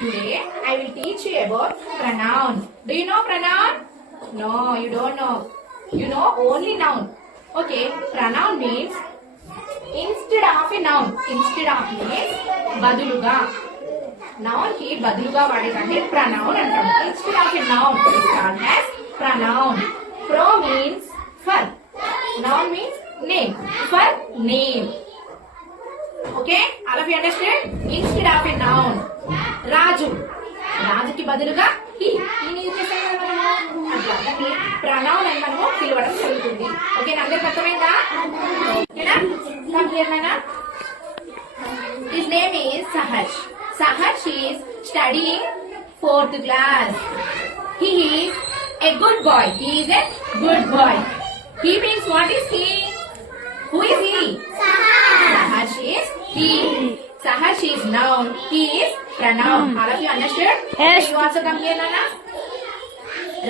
Today I will teach you about pronoun. Do you know pronoun? No, you don't know. You know only noun. Okay, pronoun means instead of a noun. Instead of means బదులుగా. Noun కి బదులుగా వాడేదాన్ని pronoun అంటాం. Instead of a noun is called as pronoun. Pro means for. Noun means name. For name. Okay, all of you understand? Instead of a noun. రాజు రాజుకి బదులుగా he ఏం చేస్తాం మనము అట్లా దాన్ని ప్రనౌన్ అని మనము పిలవడం జరుగుతుంది. ఓకే అందరికి అర్థమైందా? ఓకేనా? కమ్ హియర్ నాన్న. His name is Sahaj. Sahaj is studying 4th class. He is a good boy. He is a good boy. He means what is he? Who is he? Sahaj is he. Sahaj is noun. He is pronoun. All of you understood? Yes. You also come here, Nana.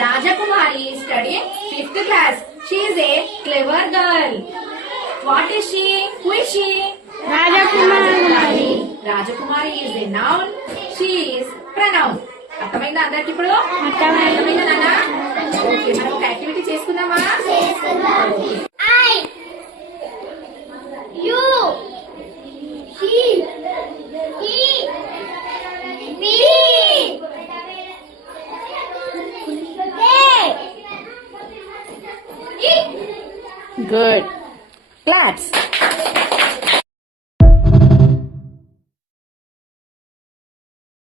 Rajakumari is studying 5th class. She is a clever girl. What is she? Who is she? Rajakumari. Rajakumari is a noun. She is pronoun. అర్థమైందా అందరికి ఇప్పుడు? అర్థమైందా నాన్న? Okay మనం ఒక activity చేసుకుందామా? I, you, he, me, they, it. Good. Claps.